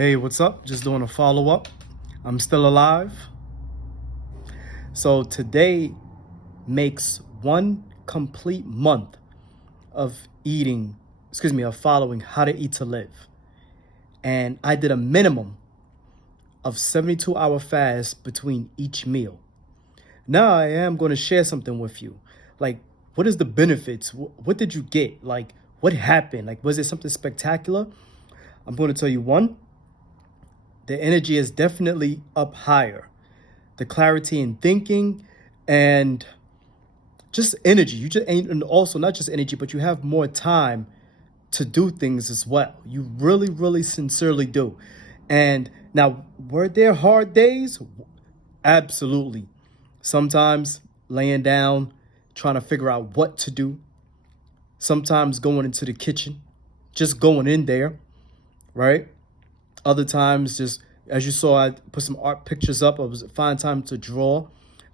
Hey, what's up? Just doing a follow-up. I'm still alive. So today makes one complete month of of following How to Eat to Live. And I did a minimum of 72-hour fast between each meal. Now I am going to share something with you. Like, what is the benefits? What did you get? Like, what happened? Like, was it something spectacular? I'm going to tell you one. The energy is definitely up higher. The clarity in thinking and just energy. You just and also not just energy, but you have more time to do things as well. You really, really sincerely do. And now, were there hard days? Absolutely. Sometimes laying down, trying to figure out what to do. Sometimes going into the kitchen, just going in there, right? Other times, just as you saw, I put some art pictures up. It was a fine time to draw.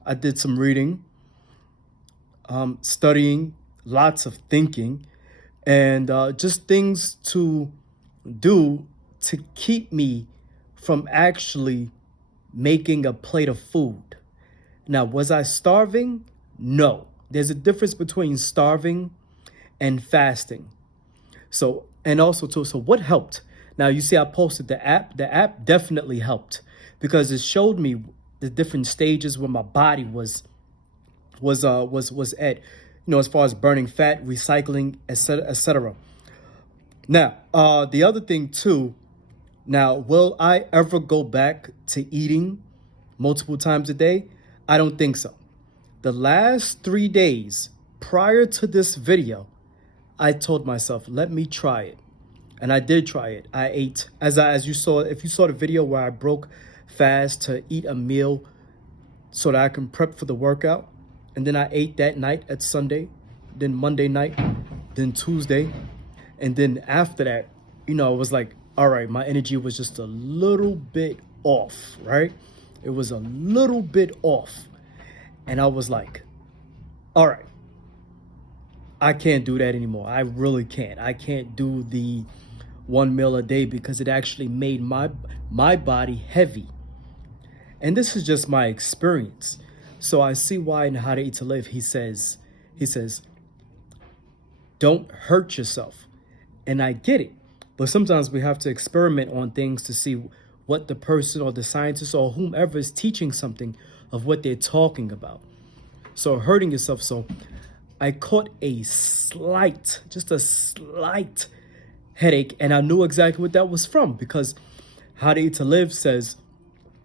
I did some reading, studying, lots of thinking, and just things to do to keep me from actually making a plate of food. Now, was I starving? No. There's a difference between starving and fasting. So, and also too, so what helped? Now you see I posted the app. The app definitely helped because it showed me the different stages where my body was at, as far as burning fat, recycling, etc., etc. Now, the other thing too, now, will I ever go back to eating multiple times a day? I don't think so. The last 3 days prior to this video, I told myself, let me try it. And I did try it. I ate, as you saw, if you saw the video where I broke fast to eat a meal so that I can prep for the workout. And then I ate that night at Sunday, then Monday night, then Tuesday. And then after that, it was like, all right, my energy was just a little bit off, right? It was a little bit off. And I was like, all right, I can't do that anymore. I really can't. I can't do the one meal a day because it actually made my body heavy. And this is just my experience. So I see why in How to Eat to Live he says, don't hurt yourself. And I get it. But sometimes we have to experiment on things to see what the person or the scientist or whomever is teaching something of what they're talking about. So hurting yourself. So I caught just a slight headache, and I knew exactly what that was from because How to Eat to Live says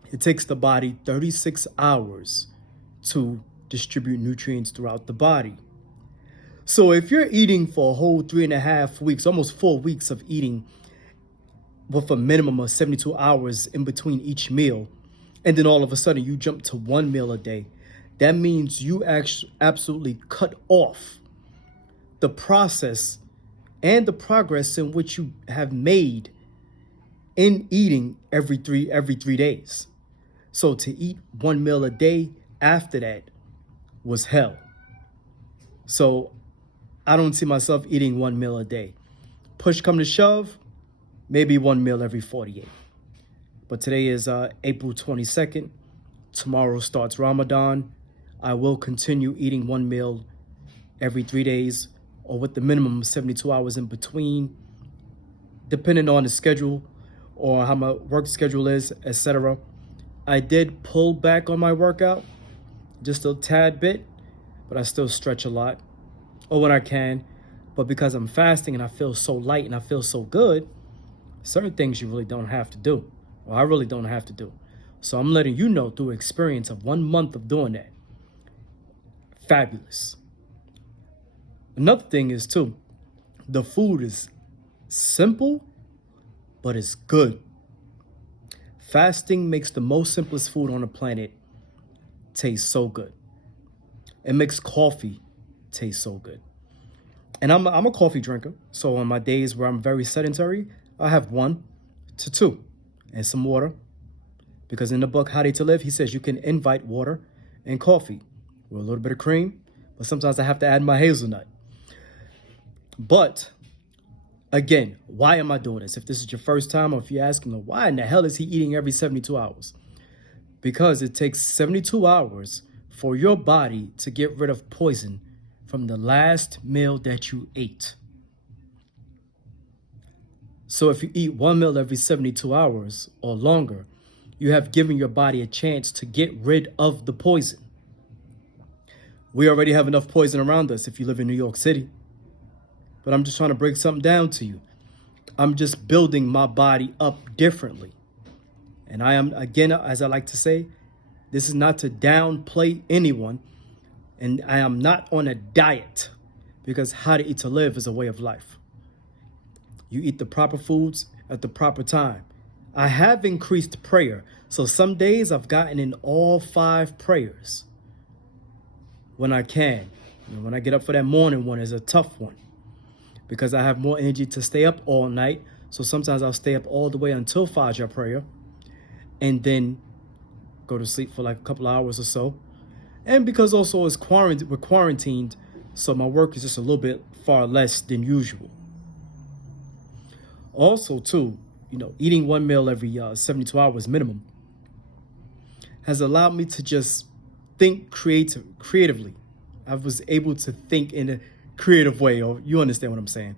it takes the body 36 hours to distribute nutrients throughout the body. So if you're eating for a whole 3.5 weeks, almost 4 weeks of eating with a minimum of 72 hours in between each meal, and then all of a sudden you jump to one meal a day, that means you actually absolutely cut off the process and the progress in which you have made in eating every three days. So to eat one meal a day after that was hell. So I don't see myself eating one meal a day. Push come to shove, maybe one meal every 48. But today is April 22nd. Tomorrow starts Ramadan. I will continue eating one meal every 3 days or with the minimum of 72 hours in between, depending on the schedule or how my work schedule is, etc. I did pull back on my workout just a tad bit, but I still stretch a lot or when I can. But because I'm fasting and I feel so light and I feel so good, certain things you really don't have to do, or I really don't have to do. So I'm letting you know through experience of 1 month of doing that. Fabulous. Another thing is too, the food is simple, but it's good. Fasting makes the most simplest food on the planet taste so good. It makes coffee taste so good. And I'm a coffee drinker. So on my days where I'm very sedentary, I have 1 to 2 and some water. Because in the book, How to Eat to Live, he says you can invite water and coffee with a little bit of cream. But sometimes I have to add my hazelnut. But Again, why am I doing this? If this is your first time, or if you're asking, why in the hell is he eating every 72 hours? Because it takes 72 hours for your body to get rid of poison from the last meal that you ate. So if you eat one meal every 72 hours or longer, you have given your body a chance to get rid of the poison. We already have enough poison around us if you live in New York City. But I'm just trying to break something down to you. I'm just building my body up differently. And I am, again, as I like to say, this is not to downplay anyone. And I am not on a diet, because how to eat to live is a way of life. You eat the proper foods at the proper time. I have increased prayer. So some days I've gotten in all 5 prayers when I can. When I get up for that morning one is a tough one, because I have more energy to stay up all night. So sometimes I'll stay up all the way until Fajr prayer and then go to sleep for like a couple of hours or so. And because also we're quarantined, so my work is just a little bit far less than usual. Also, too, eating one meal every 72 hours minimum has allowed me to just think creatively. I was able to think in a creative way, or you understand what I'm saying.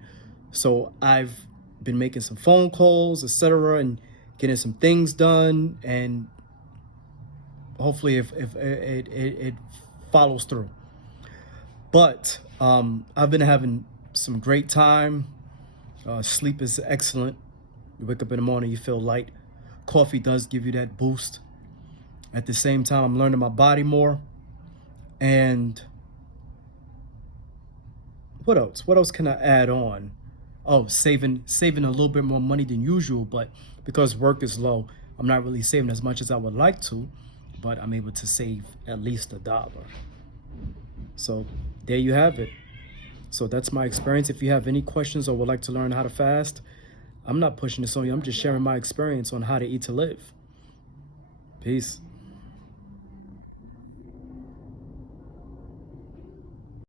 So I've been making some phone calls, etc., and getting some things done, and hopefully if it follows through. But I've been having some great time. Sleep is excellent. You wake up in the morning, you feel light. Coffee does give you that boost. At the same time, I'm learning my body more. And what else? What else can I add on? Oh, saving a little bit more money than usual, but because work is low, I'm not really saving as much as I would like to, but I'm able to save at least $1. So there you have it. So that's my experience. If you have any questions or would like to learn how to fast, I'm not pushing this on you. I'm just sharing my experience on how to eat to live. Peace.